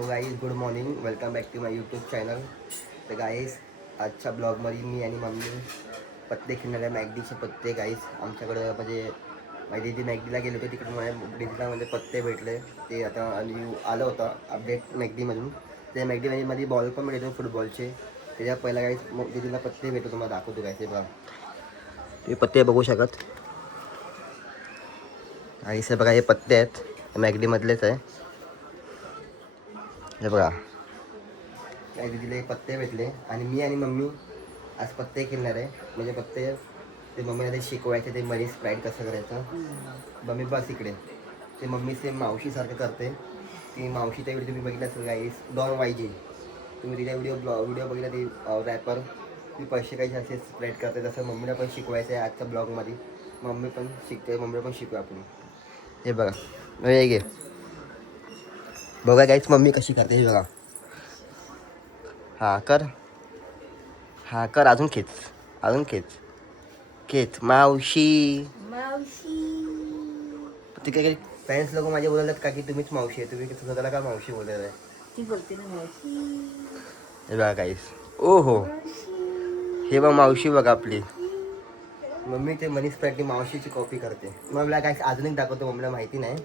So guys good morning, welcome back to my YouTube channel. तर guys आजच्या ब्लॉगमध्ये मी आणि मम्मी पत्ते खेळणारे मॅगडीचे पत्ते. गाईज आमच्याकडं म्हणजे माझी दिदी मॅगडीला गेलो होतो, तिकडून माझ्या दिदीला म्हणजे पत्ते भेटले. ते आता आणि आलं होतं अपडेट मॅगडीमधून. ते मॅगडीमध्ये बॉल पण मिळतो फुटबॉलचे. त्याच्या पहिला गाईज दिदीला पत्ते भेटतो, तुम्हाला दाखवतो. काय ते बघा, तुम्ही पत्ते बघू शकत. आणि हे बघा, हे पत्ते आहेत मॅगडीमधलेच आहे. हे बघा, काय दिदीला हे पत्ते भेटले आणि मी आणि मम्मी आज पत्ते खेळणार आहे. म्हणजे पत्ते ते मम्मीला ते शिकवायचे, ते मनी स्प्राईट कसं करायचं. मम्मी बस इकडे. ते मम्मी सेम मावशीसारखं करते. ती मावशीचा व्हिडिओ तुम्ही बघितला असेल गाईस, डॉन वायजी. तुम्ही तिच्या व्हिडिओ बघितला, ती रॅपर ती पैसे काही असे स्प्रेड करते. तसं मम्मीला पण शिकवायचं आहे आजच्या ब्लॉगमध्ये. मम्मी पण शिकते, मम्मीला पण शिकू आपण. हे बघा, हे घे बघा गाईस, मम्मी कशी करते हे बघा. हा कर, अजून खेच, अजून खेच मावशी. ते काही पॅरेंट्स लोक माझे बोलतात का की तुम्हीच मावशी आहे, तुम्ही स्वतःला का मावशी बोलत आहे. ती बोलते ना मावशी. हे बघा गाईस, ओ हो, हे बघा मावशी बघा आपली. मम्मी ते मनी स्प्राईटची मावशीची कॉपी करते. मम्मीला गाईस अजून एक दाखवतो, मम्मीला माहिती नाही.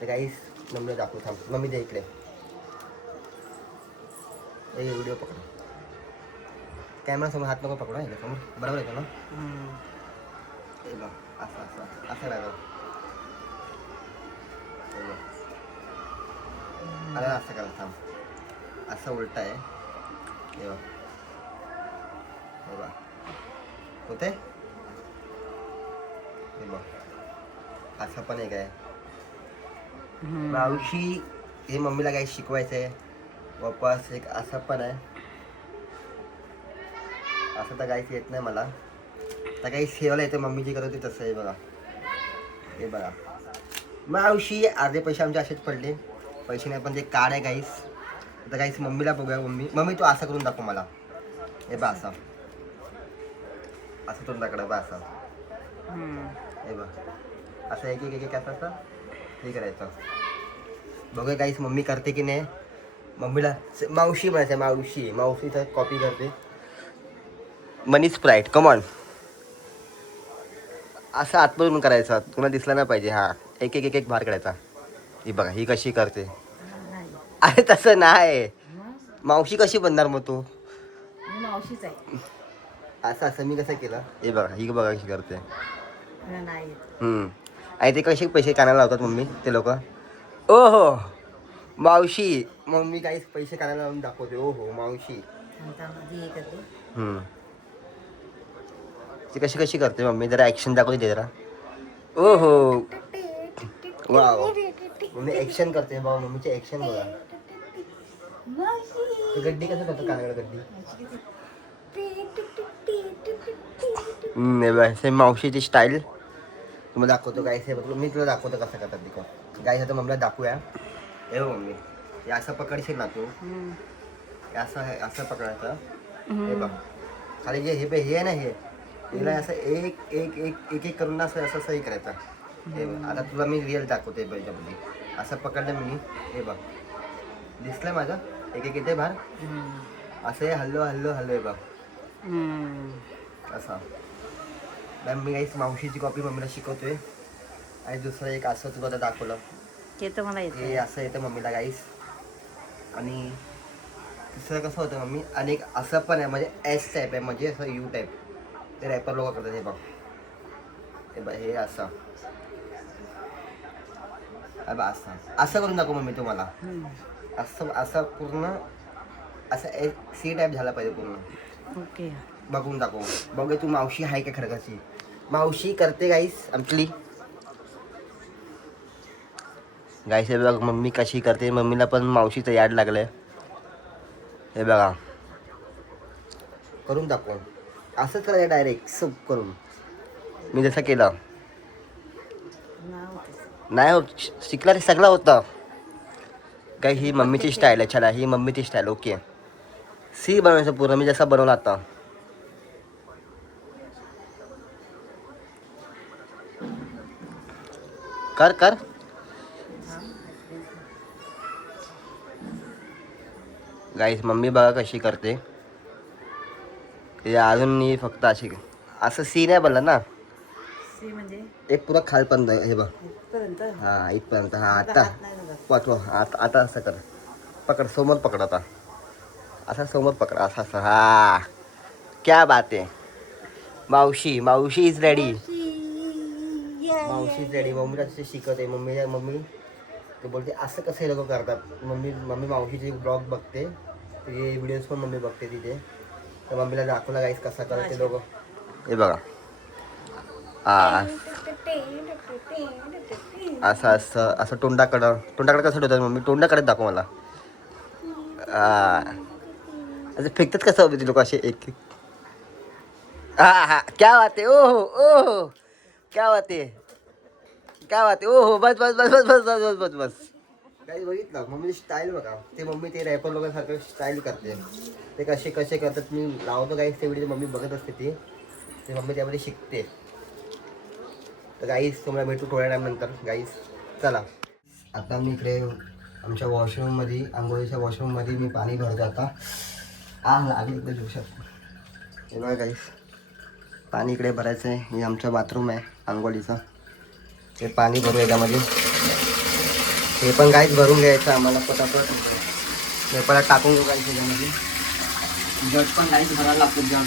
तर गाईस मम्मीला दाखवतो, थांब मम्मी दे इकडे. हे व्हिडिओ पकडा, कॅमेरा समोर हात नको पकडा, हे समोर बरोबर येतो ना. हे बघ, असं असं असं राहिलं. अरे असं करा, थांब, असं उलट आहे. हे बघ, हे बघ होते. हे बघ, असं पण एक आहे मावशी. हे मम्मीला काही शिकवायचं आहे. वापस एक असं पण आहे. असं तर काहीच येत नाही मला, तर काही सेवाला येतं मम्मी जी करत होती तसं आहे बघा. हे बघा मावशी, अर्धे पैसे आमचे असेच पडले. पैसे नाही पण ते कार्ड आहे गाईस. आता गाईस मम्मीला बघूया. मम्मी तू असं करून दाखव मला. हे बघ, असं असं करून दाखव बा, असं. हे बघ, असं एक एक एक असं असं हे करायचं. बघूया गाईस मम्मी करते की नाही. मम्मीला मावशी म्हणायचं, मावशी मावशीचं कॉपी करते. मनी स्प्राईट कमॉन, असं आतमधून करायचं, तुला दिसला नाही पाहिजे. हा, एक एक एक एक बाहेर काढायचा. ही बघा, ही कशी करते. अरे तसं नाही, मावशी कशी बनणार मग तू. मावशीच आहे. असं असं मी कसं केलं. हे बघा, ही बघा कशी करते. नाही आणि ते कसे पैसे कानाला लावतात मम्मी ते लोक. ओ हो मावशी, मम्मी काहीच पैसे कानाला लावून दाखवते. ओ हो मावशी. ती कशी कशी करते मम्मी, जरा ॲक्शन दाखवते ते जरा. ओ हो वाव, मम्मी ॲक्शन करते बाबा. मम्मीची ॲक्शन बघा. गड्डी कसं करतो, कानाकडे गड्डी. सेम मावशीची स्टाईल तुम्हाला दाखवतो. काय हे मी तुला दाखवतो कसं करतात तिकडं. गाईस आता मम्मीला दाखवूया. हे मम्मी, हे असं पकडशील ना तू, असं आहे, असं पकडायचं. हे बघ, खाली जे हे आहे ना, हे तिला असं एक एक एक एक एक करून असं असं सही करायचं. हे बघ, आता तुला मी रिअल दाखवते याच्यामध्ये. असं पकडलं मी. हे बघ, दिसलं माझं एक एक येते बाहेर. असं हे हल्लो हल्लो हल्लो. हे बघ असं. मी काहीच मावशीची कॉपी मम्मीला शिकवतोय. आणि दुसरं एक असं तुला दाखवलं, ते तर मला हे असं येतं मम्मीला गाईस. आणि दुसरं कसं होतं मम्मी, आणि एक असं पण आहे, म्हणजे एस टाईप आहे, म्हणजे असं यू टाईप. ते रॅपर लोक करतात. हे बघ, हे बघ, हे असं असं असं करून दाखव मम्मी तुम्हाला. असं असं पूर्ण असं एक सी टाईप झाला पाहिजे पूर्ण. ओके, बघून दाखव. बघू तू मावशी आहे का खरं. कशी मावशी करते गाईस आमची. गाईस हे बघा मम्मी कशी करते. मम्मीला पण मावशीचं याड लागलंय. हे बघा, करून दाखव. असंच करायचं डायरेक्ट सब करून. मी जसं केलं नाही होत, शिकला ते सगळं होतं. काय ही मम्मीची स्टाईल आहे. चला, ही मम्मीची स्टाईल. ओके, सी बनवायचं पूर्ण मी जसं बनवलं आता. कर कर. गाईस मम्मी बघा कशी करते. ते अजून मी फक्त अशी असं सीन आहे बोलला ना, सी म्हणजे एक पुरा खालपर्यंत हे बघ. इथपर्यंत. हा इथपर्यंत. हा आता आता हात नाही धरत. पाठवा. आता असं कर. पकड समोर पकड आता. असा समोर पकड असं असं. हा क्या बात आहे. मावशी इज रेडी. मावशी इज रेडी. मम्मीला तसे शिकवते. मम्मी ते बोलते असं कसं हे लोक करतात. मम्मी मावशीचे ब्लॉग बघते, तिचे व्हिडिओज पण मम्मी बघते तिथे. तर मम्मीला दाखवला गाईस कसा करते लोक. हे बघा हा असं तोंडाकडे कसं ठेवतात मम्मी. तोंडाकडे दाखव मला. असं फेकतात कसं होते लोक असे एक एक. हा क्या बात आहे. ओहो क्या बात आहे. ओहो बस काही बघितलं मम्मी स्टाईल बघा. ते मम्मी ते रॅपर लोकांसारखं स्टाईल करते. ते कसे करतात मी लावतो गाईस ते व्हिडिओ. मम्मी बघत असते ते मम्मी त्यामध्ये शिकते. तर गाईस तुम्हाला भेटू थोड्या टाइम नंतर गाईस. चला आता मी इकडे आमच्या वॉशरूममध्ये, आंघोळीच्या वॉशरूममध्ये मी पाणी भरतो आता. लागेल इकडे जोशात. हे बघा गाईस पाणी इकडे भरायचं आहे. हे आमचं बाथरूम आहे आंघोळीचं. ते पाणी भरू याच्यामध्ये. हे पण काहीच भरून घ्यायचं आम्हाला पटापट. हे परत टाकून घेऊ काही त्याच्यामध्ये. जट पण काहीच भरायला लागतो जाम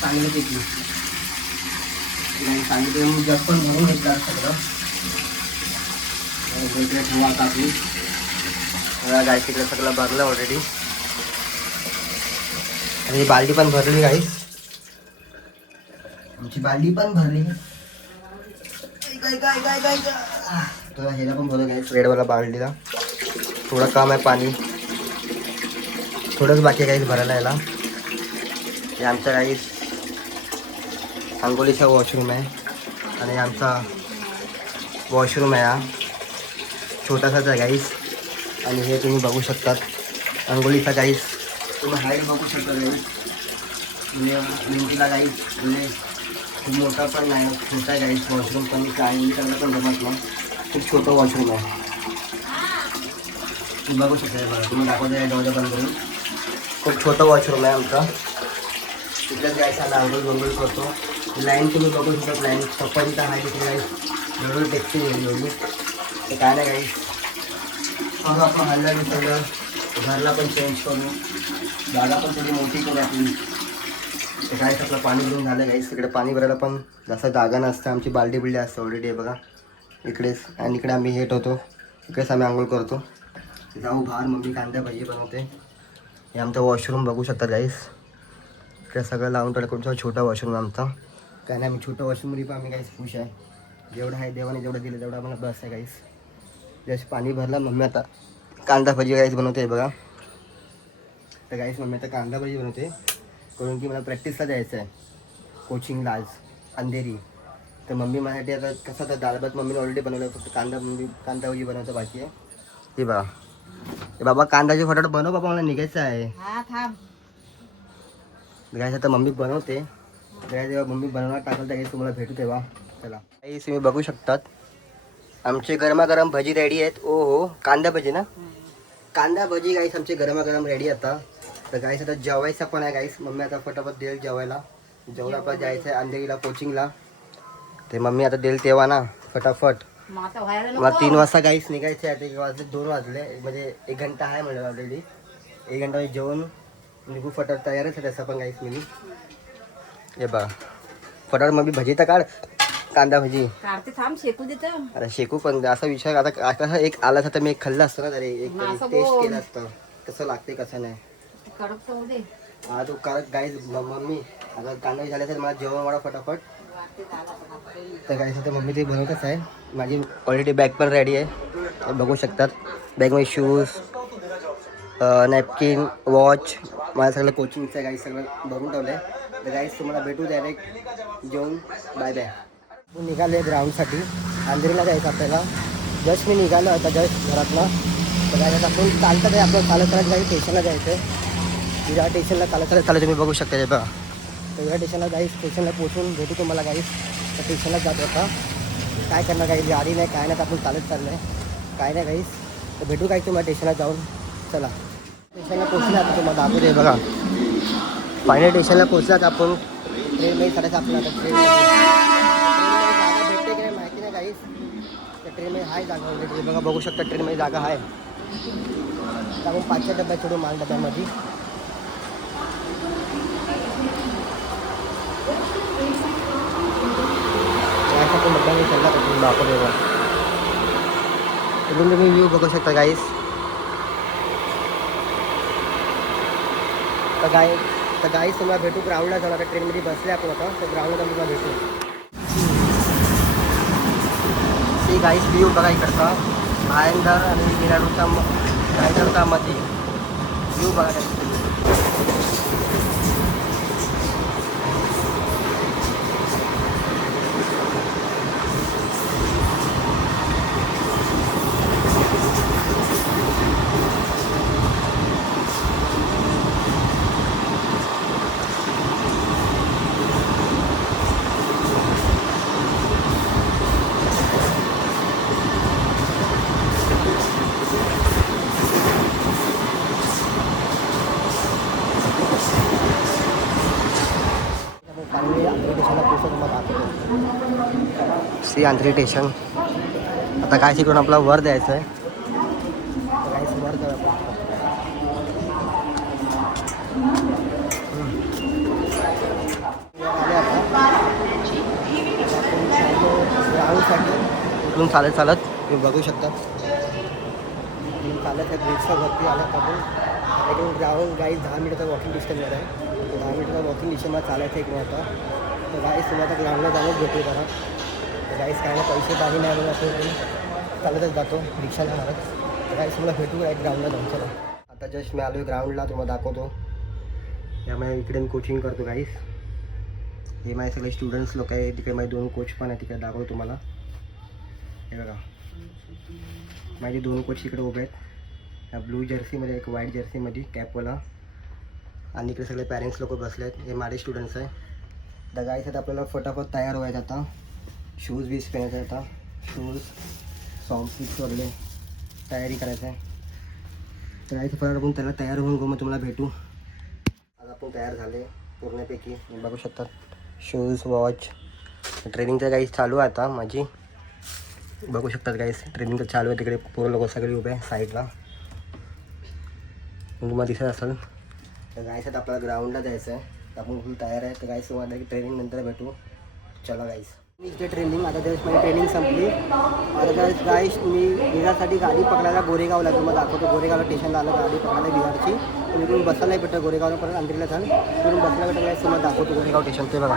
चांगलं पिकलं नाही सांगितलं मी. जट पण भरून घेतलं सगळं. वेगळे ठेवा टाकली. गाय तिकडे सगळं भरलं ऑलरेडी. आणि बाल्टी पण भरली गाईस. आमची बाल्टी पण भरली. काय तर ह्याला पण भरून घ्यायचं रेडवाला बाल्टीला. थोडं काम आहे पाणी. थोडंच बाकी काहीच भरायला यायला. हे आमच्या काही आंघोळीचा वॉशरूम आहे. आणि आमचा वॉशरूम आहे हा छोटासाच आहे गाईस. आणि हे तुम्ही बघू शकतात आंघोळीचा गाईस. तुम्ही हाईट बघू शकता गाईस. मेंदीला गाईस म्हणजे खूप मोठा पण नाही, छोटा आहे गाईस वॉशरूम. पण काय पण जमत नाही. खूप छोटं वॉशरूम आहे. तुम्ही बघू शकता बघा. तुम्ही दाखवता आहे दरवाजा बंद करून. खूप छोटं वॉशरूम आहे आमचं. तिथलं जायचं आम्ही आंघोळ करतो. लाईन तुम्ही बघू शकता. लाईन चप्पाची तर आहे तिथे गाईस. एवढं टेक्स्टिंग होईल एवढी. ते काय नाही गाईस. मग आपण हल्ल्याने सगळं घरला पण चेंज करू. जागा पण थोडी मोठी करू आपली. ते काय आपलं पाणी भरून झालं गाईस. तिकडे पाणी भरायला पण जास्त जागा नसतं. आमची बाल्टी बिल्डी असते ऑलरेडी आहे बघा इकडेच. आणि इकडे आम्ही हे ठेवतो. इकडेच आम्ही आंघोळ करतो. जाऊ बाहेर मम्मी कांदा भाजी बनवते. हे आमचा वॉशरूम बघू शकता गाईस. इकडे सगळं लावून टाकून छोटा वॉशरूम आमचा. काय नाही आम्ही छोट्या वॉशरूममध्ये पण आम्ही गाईस खुश आहे. जेवढं आहे देवाने जेवढं दिलं तेवढं आम्हाला बस आहे गाईस. जस्ट पाणी भरलं. मम्मी आता कांदा भाजी गाईस बनवते बघा. तर गाईस मम्मी आता कांदा भाजी बनवते. कारण की मला प्रॅक्टिसला जायचं आहे कोचिंगला आज अंधेरी. तर मम्मी माझ्यासाठी आता कसं तर डाळ भात मम्मीने ऑलरेडी बनवलं. फक्त कांदा भाजी बनवायचं बाकी आहे. ते बघा हे बाबा कांद्याची फटाफट बनव बाबा, मला निघायचं आहे. हा थांब. गाईस आता मम्मी बनवते. गाईस जेव्हा मम्मी बनवणार टाकल तर गाईस तुम्हाला भेटू तेव्हा. चला गाईस तुम्ही बघू शकतात आमचे गरमागरम भजी रेडी आहेत. ओ हो कांदा भजी ना. कांदा भजी गाईस आमचे गरमागरम रेडी आता. तर गाईस आता जेवायचं पण आहे गाईस. मम्मी आता फटाफट देईल जेवायला. जेवढं आपल्याला जायचं आहे अंधेरीला कोचिंगला. ते मम्मी आता देईल तेव्हा ना फटाफट. मग आता व्हायला मला नको. 3 वाजता गाईस निघायचे आहे. 1 वाजले 2 वाजले म्हणजे 1 घंटा आहे म्हणजे ऑलरेडी. 1 घंटा जेवण निघू फटाफट. तयारच आहे तसं पण गाईस मी. हे बघा फटाफट मम्मी भजी तर काढ. कांदा भजी काढते थांब. शेकू देतं. अरे शेकू पण असा विचार आता कसं एक आला तर मी एक खाल्लं असतं ना तरी. एक असं टेस्ट बोल. केलं असतं कसं लागते कसं नाही. कडक तर होऊ दे. हा तू काढत गाईस मम्मी आता कांदा झाल्या तर मला जेवण वाढा फटाफट. तर गाईस आता मम्मी ते बनवतच आहे. माझी ऑलरेडी बॅग पण रेडी आहे. हे बघू शकतात बॅगमध्ये शूज नॅपकिन वॉच मला सगळं कोचिंगचं आहे गाईस. सगळं भरून ठेवलं आहे. तर गाईस तुम्हाला भेटू डायरेक्ट जेवून. Bye bye. मी निघालो आहे ग्राउंडसाठी. अंधेरीला जायचं आपल्याला. जस्ट मी निघालो आता जस्ट घरातनं. तर गाईस आपण चालतं आहे आपलं चालत गाडी स्टेशनला जायचं आहे. ज्या स्टेशनला चालत तुम्ही बघू शकता हे बघा. तर या स्टेशनला जाई स्टेशनला पोचून भेटू तुम्हाला गाईस. तर स्टेशनला जात होता. काय करणार काही गाडी नाही काय नाही. आपण चालत चाललं आहे काय नाही गाईस. तर भेटू काय तुम्हाला स्टेशनला जाऊन. चला स्टेशनला पोचले आता तुम्हाला दाखवते बघा. फायनल स्टेशनला पोचलात आपण. ट्रेनमध्ये चढायचं आपलं आता. ट्रेनमध्ये जागा भेटते की नाही माहिती नाही काहीच. त्या ट्रेनमध्ये आहे जागा वगैरे बघा, बघू शकता ट्रेनमध्ये जागा आहे. तर आपण 5च्या डब्यात चढू, माल डब्यामध्ये. आपण डब्यामध्ये चढला तर दाखवते बघा. इकडून तुम्ही व्ह्यू बघू शकता गाईस. तर गाईस तुम्हाला भेटू ग्राउंडला जाऊ. आता ट्रेनमध्ये बसले आपण आता, तर ग्राउंडला तुम्हाला भेटू. ते गाईस व्ह्यू बघा इकडचा भायंदर आणि विराडूचा मध्ये व्ह्यू बघा त्याचा. श्री आंध्री स्टेशन. आता काय शिकून आपला वर द्यायचं आहे. वर द्यावं ग्राउंडसाठी. इकडून चालत तुम्ही बघू शकता. चालत आहे ब्रिजच्या वरती आल्यात आपण. इकडून ग्राउंड गाईस 10 मिनिटाचा वॉकिंग डिस्टन्सवर आहे. 10 मिनिटाचा वॉकिंग डिस्टन्समध्ये चालायचं इकडून आता. तर गाईस तुम्हाला आता ग्राउंडला जाऊनच भेटू करा. तर गाईस काय ना पैसे काही नाही म्हणून असं चालतच जातो रिक्षाला मारत. तर गाईस तुम्हाला भेटू एक ग्राउंडला जाऊन. चला आता जस्ट मी आलो आहे ग्राउंडला, तुम्हाला दाखवतो. यामुळे इकडे मी कोचिंग करतो गाईस. हे माझे सगळे स्टुडंट्स लोक आहे. तिकडे माझे 2 कोच पण आहे. तिकडे दाखवतो तुम्हाला. हे बघा माझे 2 कोच इकडे उभे आहेत. ब्लू जर्सीमध्ये, एक व्हाईट जर्सीमध्ये कॅपवाला. आणि इकडे सगळे पॅरेंट्स लोक बसले आहेत. हे माझे स्टुडंट्स आहे. तर गाईस आता आपल्याला फटाफट तयार व्हायचं आता. शूज बीज पेरायचं आता. शूज सॉक्स वगैरे तयारी करायचं आहे. तर गाईस फटाफट आपण त्याला तयार होऊन मग तुम्हाला भेटू. आज आपण तयार झाले पूर्णपैकी. बघू शकतात शूज वॉच. ट्रेनिंग तर गाईस चालू आहे आता माझी. बघू शकतात गाईस ट्रेनिंग तर चालू आहे. तिकडे पूर्ण लोक सगळे उभे आहे साईडला, तुम्हाला दिसत असेल. तर गाईस आता आपल्याला ग्राउंडला जायचं आहे. तर आपण फुल तयार आहे. तर गाईस तुम्हाला ट्रेनिंग नंतर भेटू. चला गाईस. इथे ट्रेनिंग आता जस्ट माझी ट्रेनिंग संपली. आता गाईस मी विरारसाठी गाडी पकडायला गोरेगावला तुम्हाला दाखवतो. गोरेगावला स्टेशनला आलं गाडी पकडायला विरारची. इकडून बसायला भेटतं गोरेगावला, परत अंधेरीला चाल इकडून बसायला भेटतं. गाईस तुम्हाला दाखवतो गोरेगाव स्टेशन. ते बघा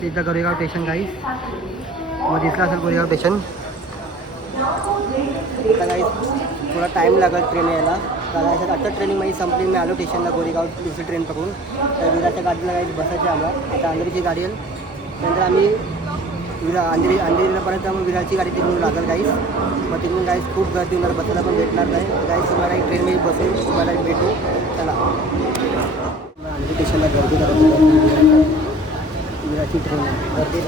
सीधा गोरेगाव स्टेशन गाईस. मग दिसलं असेल गोरेगाव स्टेशन. आता गाईस थोडा टाईम लागेल ट्रेन यायला. तर आता ट्रेनिंग माझी संपली. मी आलो स्टेशनला गोरेगाव दुसरी ट्रेन पकडून. तर विरारच्या गाडीला काही बसायचे आम्हाला. आता अंधेरीची गाडी येईल. नंतर आम्ही अंधेरीला परत मग विरारची गाडी तिकडून लागेल गाईस. मग तिकडून गाईस खूप गर्दी होणार, बसायला पण भेटणार नाही. तर गाईस तुम्हाला एक ट्रेनमध्ये बसून तुम्हाला भेटू. चला अंधेरी स्टेशनला गर्दी करायची. विरारची ट्रेन गर्दी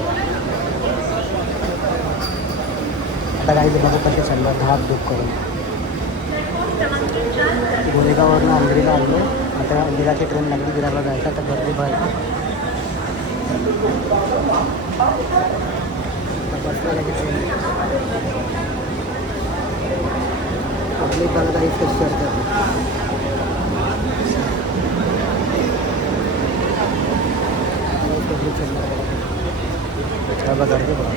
आता गाईस बघू कसे चाललं. धाक बुक करून गोरेगाववरून अंधेरीला आलो. आता अंधेराची ट्रेन लागली विरारला जायचं. आता गर्दी भरली. पब्लिक मला काही कशी करतात. पब्लिक चालणार बघा गर्दी बघा.